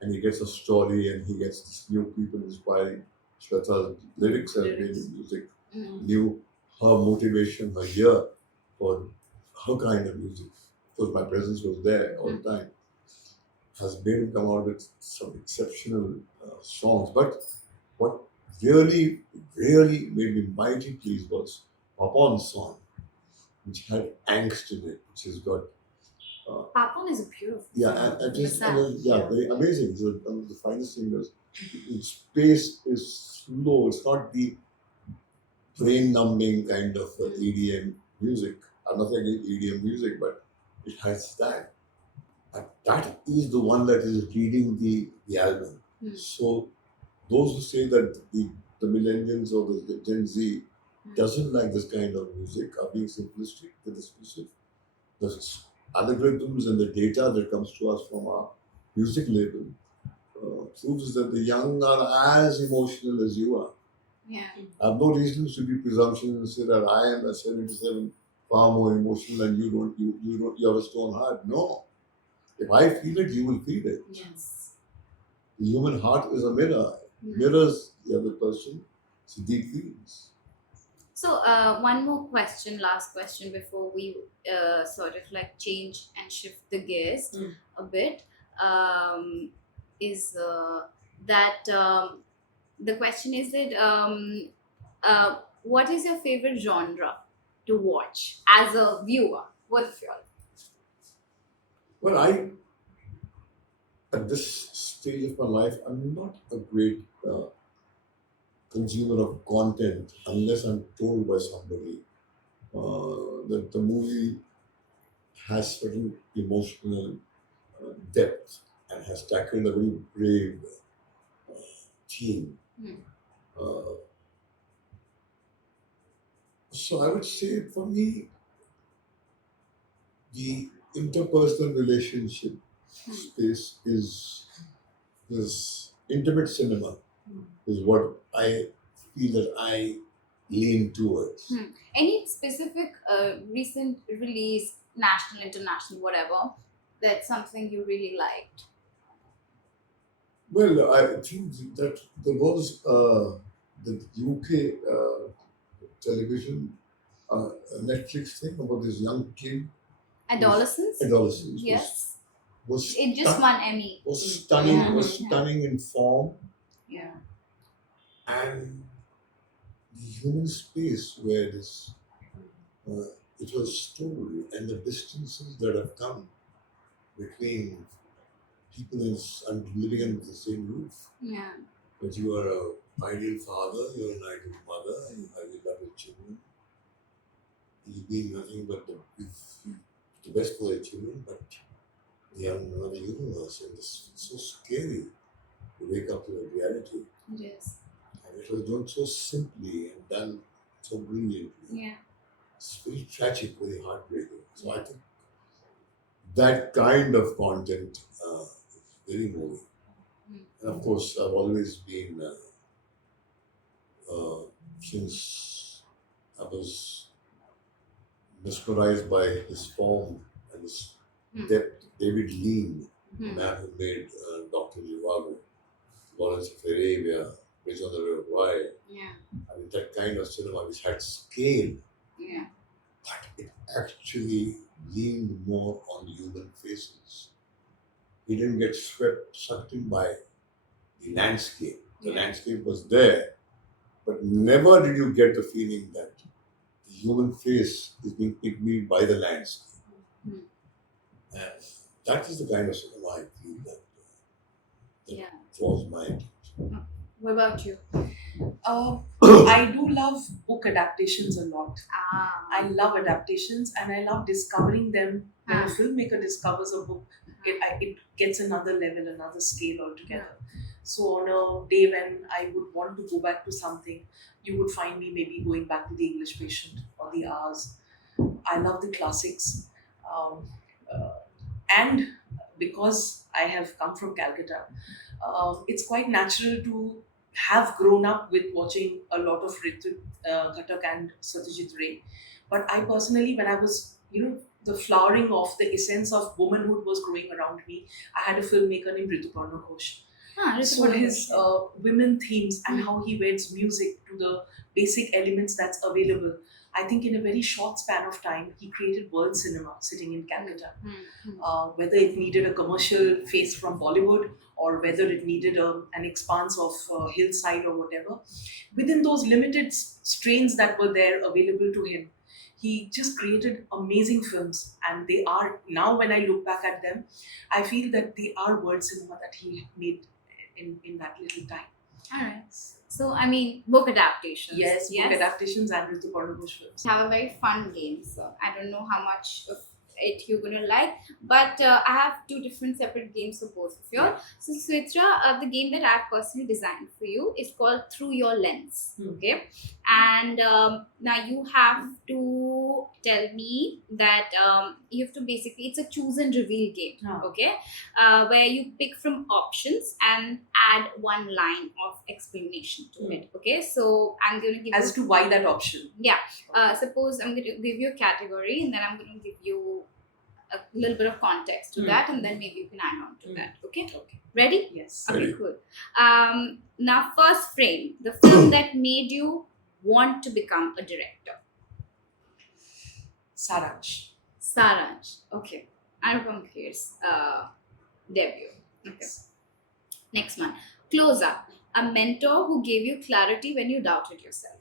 and he gets a story, and he gets these new people inspiring. Shweta's lyrics have been in music, Hmm. knew her motivation, her year for her kind of music. Because my presence was there all the time, has made him come out with some exceptional songs. But what really, really made me mighty pleased was Papon's song, which had angst in it, which has got Papon is a beautiful yeah, song. and just Listen. very amazing. It's one of the finest singers. Its pace is slow. It's not the brain numbing kind of EDM music. I'm not saying EDM music, but it has that. And that is the one that is leading the album. Hmm. So those who say that the millennials or the Gen Z doesn't like this kind of music are being simplistic, they're dismissive. The algorithms and the data that comes to us from our music label proves that the young are as emotional as you are. Yeah. I have no reasons to be presumptuous and say that I am a 77 far more emotional and you don't, you have a stone heart. No. If I feel it, you will feel it. Yes. The human heart is a mirror. Hmm. Mirrors the other person. It's deep feelings. So, one more question, last question before we sort of like change and shift the gears a bit, is that the question is that what is your favorite genre to watch as a viewer? What of your Well, at this stage of my life, I'm not a great consumer of content unless I'm told by somebody that the movie has certain emotional depth and has tackled a very brave theme. Hmm. Uh, so I would say for me, the interpersonal relationship space is intimate cinema is what I feel that I lean towards. Any specific recent release, national, international, whatever, that's something you really liked? Well, I think that there was the UK television Netflix thing about this young kid. Adolescence? Adolescence Yes. was It just won Emmy. was stunning. Yeah. Was stunning in form Yeah. and the human space where this it was told and the distances that have come between people and living under the same roof. Yeah. That you are an ideal father, you're an ideal mother, and you have your lovely children. You being nothing but the best for your children, but they are in another universe, and it's so scary to wake up to that reality. It is. And it was done so simply and done so brilliantly. Yeah. It's very tragic, very heartbreaking. So I think that kind of content is very moving. And of course, I've always been, since I was mesmerized by his form and his depth, David Lean, the man who made Dr. Zhivago, Lawrence of Arabia, Bridge on the River Wye. Yeah. I mean, that kind of cinema which had scale, Yeah. but it actually leaned more on human faces. He didn't get sucked in by the landscape. The landscape was there, but never did you get the feeling that the human face is being pygmied by the landscape. And that is the kind of cinema I feel that draws my attention. What about you? I do love book adaptations a lot. I Ah. love adaptations and I love discovering them. When a Ah. filmmaker discovers a book, it gets another level, another scale altogether. So on a day when I would want to go back to something, you would find me maybe going back to The English Patient or The Hours. I love the classics. Um, uh, and because I have come from Calcutta, it's quite natural to have grown up with watching a lot of Ritu Ghatak and Satyajit Ray. But I personally, when I was, the flowering of the essence of womanhood was growing around me, I had a filmmaker named Rituparna Ghosh. Ah, So his women themes and how he weaves music to the basic elements that's available. I think in a very short span of time, he created world cinema sitting in Calcutta. Whether it needed a commercial face from Bollywood or whether it needed an expanse of hillside or whatever, within those limited strains that were there available to him, he just created amazing films. And they are, now when I look back at them, I feel that they are world cinema that he made in that little time. Alright. So, I mean, book adaptations. Yes, book adaptations and Rituparna Ghosh films. Have a very fun game. So, I don't know how much of it you're gonna like, but I have two different separate games for both of you. Yeah. So, Suhrita, the game that I've personally designed for you is called Through Your Lens. Okay, and now you have to tell me that you have to basically, it's a choose and reveal game. Oh. Okay, where you pick from options and add one line of explanation to it. Okay, so I'm going to give As to why that option. suppose I'm going to give you a category and then I'm going to give you a little bit of context to that, and then maybe you can add on to that. Okay? Okay. Ready? Yes. Okay, Ready. cool. Now, first frame, the film that made you want to become a director. Saransh. Saransh. Okay. Arhan Khair's debut. Okay. Next one. Close Up. A mentor who gave you clarity when you doubted yourself.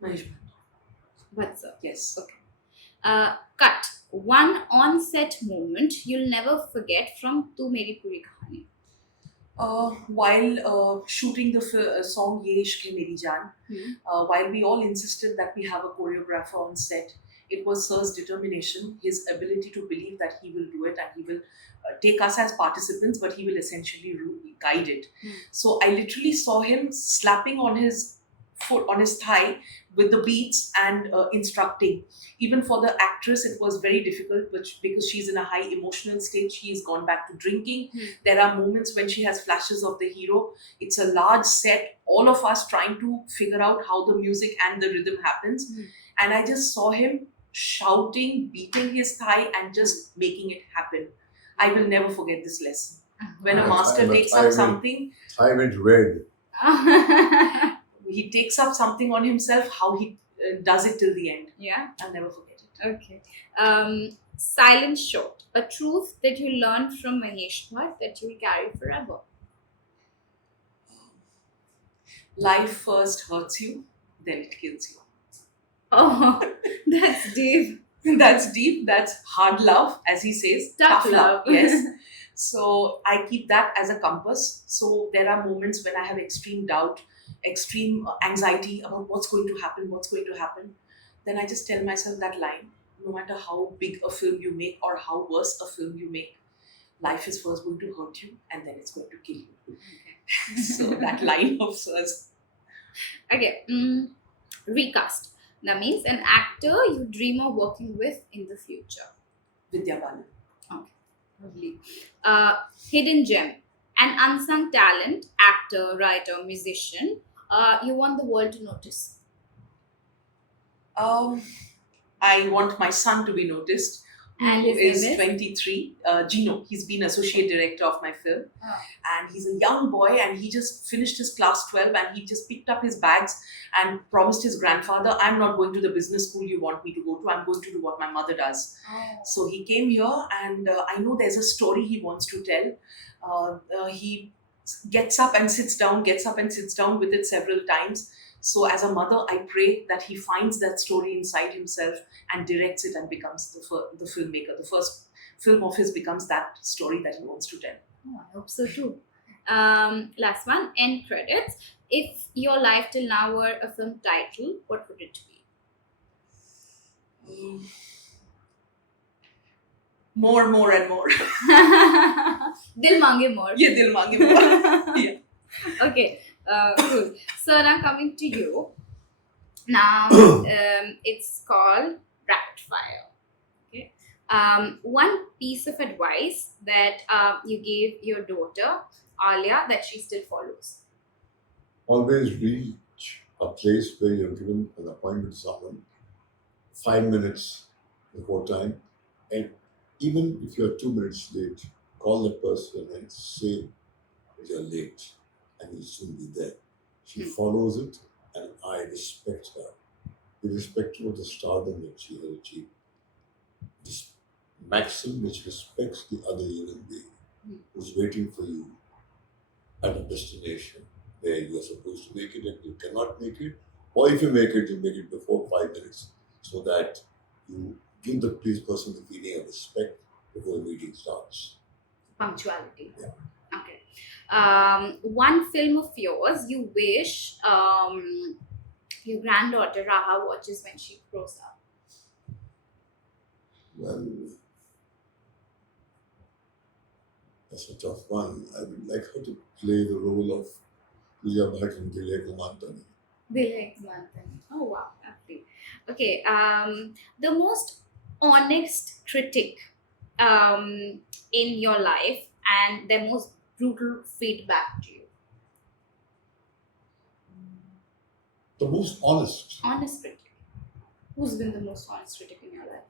Mahesh Bhatt. What's up? Yes. Okay. Cut. One on-set moment you'll never forget from Tu Meri Poori Kahani. While shooting the song Ye Ishq Hai Meri Jaan, while we all insisted that we have a choreographer on set, it was Sir's determination, his ability to believe that he will do it and he will take us as participants, but he will essentially guide it. So I literally saw him slapping on his foot, on his thigh with the beats and instructing. Even for the actress, it was very difficult because she's in a high emotional state. She's gone back to drinking. There are moments when she has flashes of the hero. It's a large set, all of us trying to figure out how the music and the rhythm happens. And I just saw him shouting, beating his thigh and just making it happen. I will never forget this lesson. When a master takes up something, I went red. he takes up something on himself, how he does it till the end. Yeah. I'll never forget it. Okay. Silent Short. A truth that you learned from Mahesh Bhatt that you'll carry forever. Life first hurts you, then it kills you. Oh, that's deep. That's deep. That's hard love, as he says. Tough love. Yes. So I keep that as a compass. So there are moments when I have extreme doubt, extreme anxiety about what's going to happen. Then I just tell myself that line, no matter how big a film you make or how worse a film you make, life is first going to hurt you and then it's going to kill you. So that line of Sir's. Okay. Recast. That means an actor you dream of working with in the future. Vidya Balan. Okay. Lovely. Hidden gem. An unsung talent, actor, writer, musician, you want the world to notice. I want my son to be noticed, And who his is name is? 23. Gino. He's been associate director of my film. Oh. And he's a young boy and he just finished his class 12 and he just picked up his bags and promised his grandfather, I'm not going to the business school you want me to go to. I'm going to do what my mother does. So he came here and I know there's a story he wants to tell. He gets up and sits down with it several times. So as a mother, I pray that he finds that story inside himself and directs it and becomes the filmmaker. The first film of his becomes that story that he wants to tell. Oh, I hope so too. Last one, end credits. If your life till now were a film title, what would it be? More and more. Dil mange more. Yeah, dil mange more. Yeah. Okay, cool. So now coming to you. Now it's called rapid fire. Okay. One piece of advice that you gave your daughter Alia that she still follows. Always reach a place where you're given an appointment with someone 5 minutes before time, and even if you're 2 minutes late, call the person and say you're late, and you'll soon be there. She follows it, and I respect her, irrespective of the stardom that she has achieved. This maxim which respects the other human being who's waiting for you at a destination where you are supposed to make it and you cannot make it, or if you make it, you make it before 5 minutes so that you give the person the feeling of respect before the meeting starts. Punctuality. Yeah. Okay. One film of yours you wish your granddaughter Raha watches when she grows up. Well, that's a tough one. I would like her to play the role of Mahesh Bhatt in Mantani. Dilek Manthan. Oh wow, lovely. Okay. The most honest critic in your life and the most brutal feedback to you. The most honest. Honest critic. Who's been the most honest critic in your life?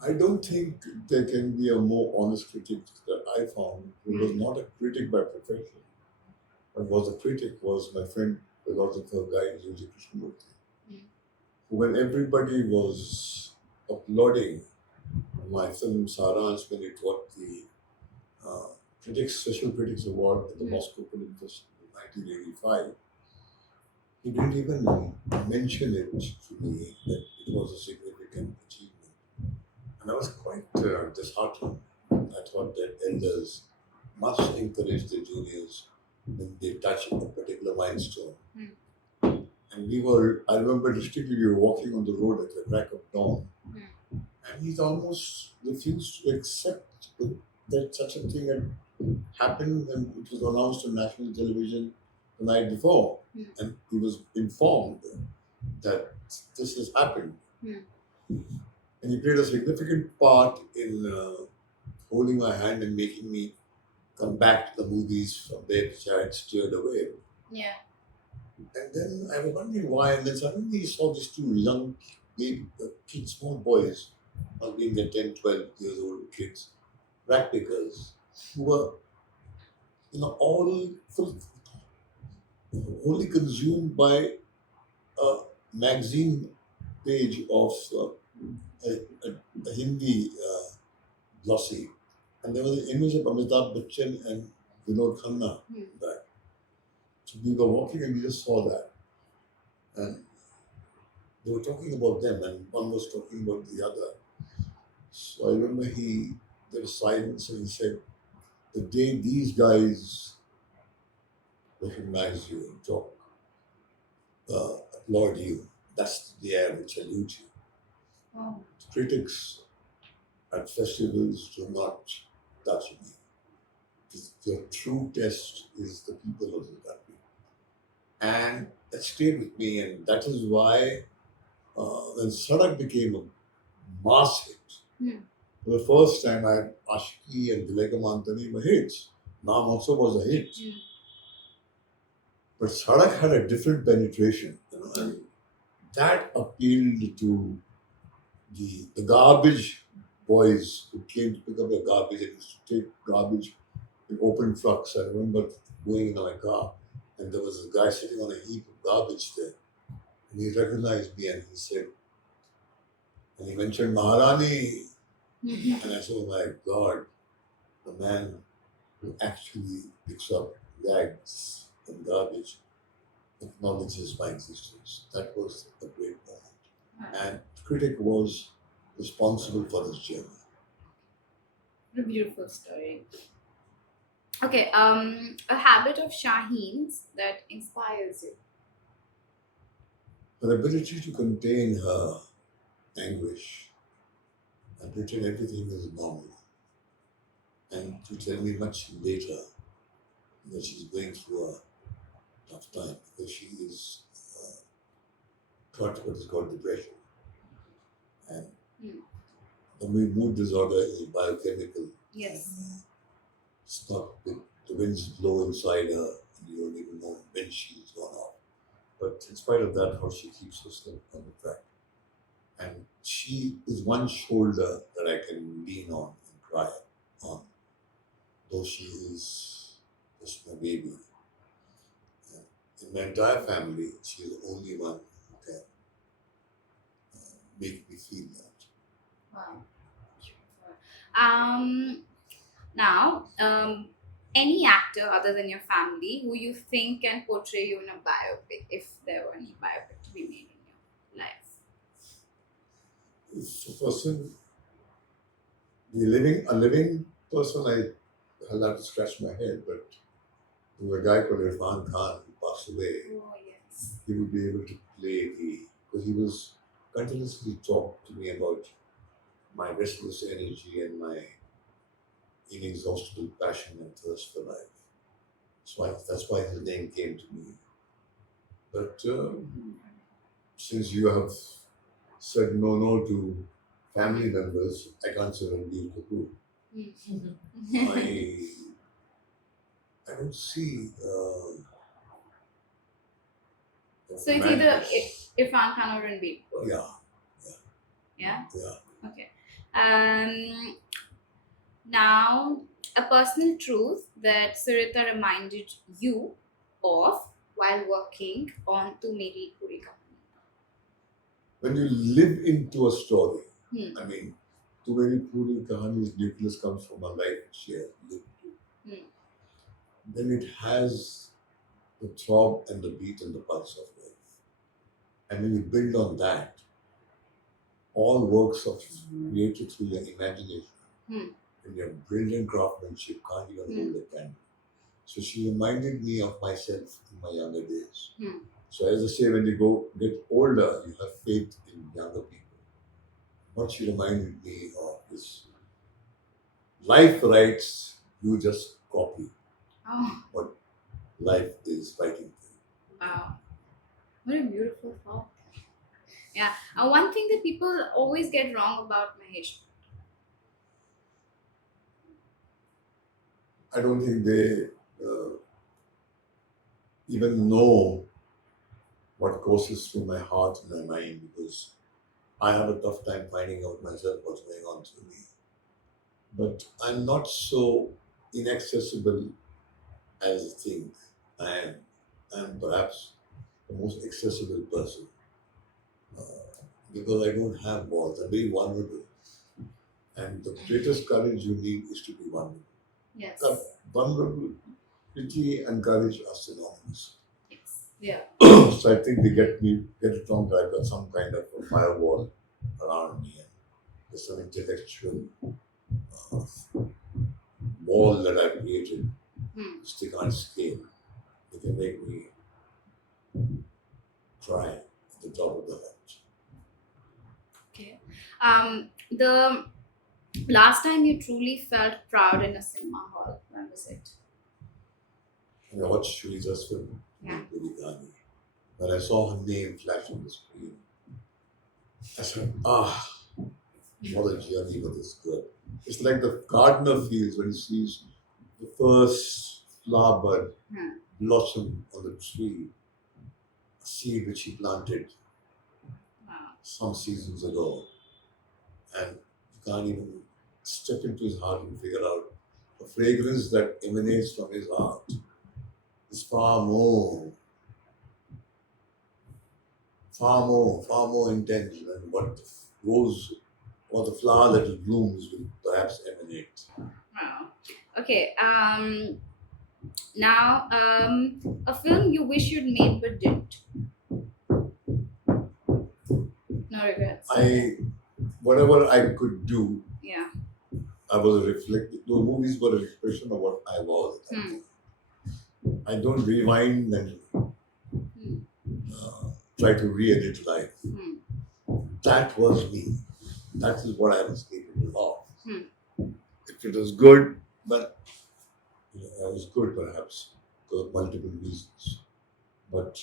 I don't think there can be a more honest critic that I found who was not a critic by profession, but was a critic was my friend, philosopher guy, Yuji Krishnamurti. When everybody was applauding my film Saransh when it got the Special Critics Award at the Moscow Film Festival in 1985, he didn't even mention it to me that it was a significant achievement. And I was quite disheartened. I thought that elders must encourage their juniors when they touch a particular milestone. And I remember distinctly, we were walking on the road at the crack of dawn. And he almost refused to accept that such a thing had happened, and it was announced on national television the night before. And he was informed that this has happened. And he played a significant part in holding my hand and making me come back to the movies from there which I had steered away. Yeah. And then I was wondering why, and then suddenly saw these two young kids, small boys, must be in their 10, 12 years old kids, rag pickers, who were, all only consumed by a magazine page of a Hindi glossy. And there was an image of Amitabh Bachchan and Vinod Khanna there. So we were walking and we just saw that. And they were talking about them and one was talking about the other. So I remember there was silence and he said, the day these guys recognize you and talk, applaud you, that's the day I will salute you. Oh. Critics at festivals do not touch me. The true test is the people of the country. And that stayed with me, and that is why when Sadak became a mass hit, for the first time I had Ashki and Dileka Mantani were hits. Naam also was a hit. But Sadak had a different penetration, and that appealed to the garbage boys who came to pick up their garbage and used to take garbage in open trucks. I remember going in my car and there was a guy sitting on a heap of garbage there. And he recognized me and he said, and he mentioned Maharani. And I said, oh my God, the man who actually picks up rags and garbage acknowledges my existence. That was a great moment. And the critic was responsible for this journey. What a beautiful story. Okay, a habit of Shaheen's that inspires you. Her ability to contain her anguish and pretend everything is normal, and to tell me much later that she's going through a tough time because she is got what is called depression. And Hmm. the mood disorder is biochemical. Yes. It's not the winds blow inside her and you don't even know when she's gone off. But in spite of that, how she keeps herself on the track. And she is one shoulder that I can lean on and cry on, though she is just my baby. And in my entire family, she is the only one who can make me feel that. Wow. Now, any actor other than your family who you think can portray you in a biopic, if there were any biopic to be made in your life. If a person, a living person, I'll have to scratch my head, but there was a guy called Arhan Khan who passed away. Oh yes. He would be able to play because he was continuously talk to me about my restless energy and my inexhaustible passion and thirst for life. So that's why his name came to me. But since you have said no to family members, I can't say Ranbir Kapoor. I don't see. So it's either Irfan Khan or Ranbir Kapoor. Yeah, Yeah. yeah. Okay. Now, a personal truth that Suhrita reminded you of while working on Tu Meri Poori Kahani. When you live into a story, Hmm. I mean, Tu Meri Poori Kahani's nucleus comes from a life she has lived through. Hmm. Then it has the throb and the beat and the pulse of life. And when you build on that, all works of created through your imagination Hmm. and your brilliant craftsmanship can't even hold a candle. So she reminded me of myself in my younger days. Hmm. So as I say, when you get older, you have faith in younger people. What she reminded me of is life writes, you just copy Oh, what life is writing for you. wow. What a beautiful thought. Yeah. One thing that people always get wrong about Mahesh. I don't think they even know what courses through my heart and my mind because I have a tough time finding out myself what's going on through me. But I'm not so inaccessible as you think I am. I'm perhaps the most accessible person because I don't have walls. I'm very vulnerable. And the greatest courage you need is to be vulnerable. Yes. Vulnerability and courage are synonymous. Yes. Yeah. So I think they get it wrong that I've got some kind of a firewall around me and there's some intellectual wall that I've created which they can't scale. They can make me cry at the top of the head. Okay. The last time you truly felt proud in a cinema hall, when was it? And I watched Suhrita's film, Yeah. Meri Poori Kahani. When I saw her name flash on the screen, I said, what a journey for this girl. It's like the gardener feels when he sees the first flower bud blossom on the tree, a seed which he planted Wow. some seasons ago. And you can't even step into his heart and figure out the fragrance that emanates from his heart is far more intense than what the rose or the flower that it blooms will perhaps emanate. Wow. Okay. Now, a film you wish you'd made but didn't. No regrets. Whatever I could do, Yeah. I was those movies were a reflection of what I was. I don't rewind and try to re-edit life. That was me. That is what I was capable of. If it was good, but I was good perhaps because of multiple reasons. But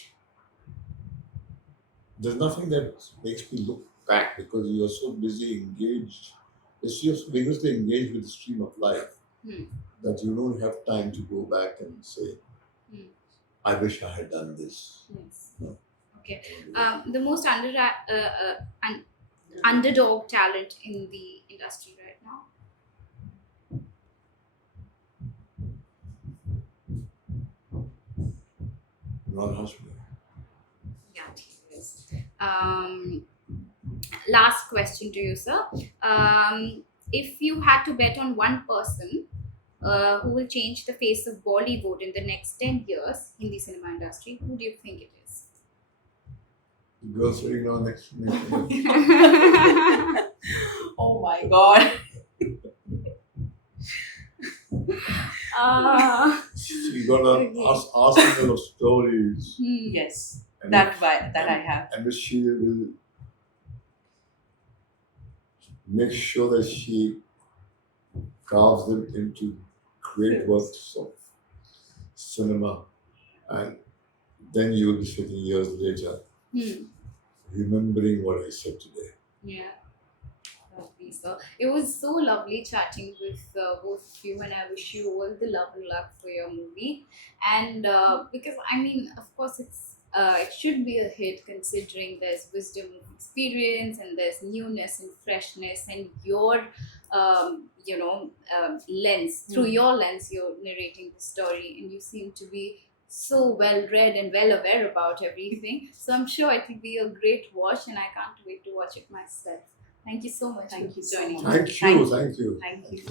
there's nothing that makes me look back because you are so busy engaged. You're so vigorously engaged with the stream of life that you don't have time to go back and say, I wish I had done this. Yes. No. Okay. The most underdog talent in the industry right now? Not husband. Yeah, yes. Last question to you, sir. If you had to bet on one person who will change the face of Bollywood in the next 10 years in the cinema industry, who do you think it is? The girl sitting down next to me. Oh my God. She got ask her of stories. Yes, And that I have. And she will make sure that she carves them into great works of cinema. And then you will be sitting years later remembering what I said today. Yeah. Lovely, sir. It was so lovely chatting with both of you, and I wish you all the love and luck for your movie. And because I mean, of course, it should be a hit considering there's wisdom of experience and there's newness and freshness, and your lens through your lens, you're narrating the story, and you seem to be so well read and well aware about everything. So I'm sure it will be a great watch, and I can't wait to watch it myself. Thank you so much Thank for you so joining much. us. Thank you. Thank you.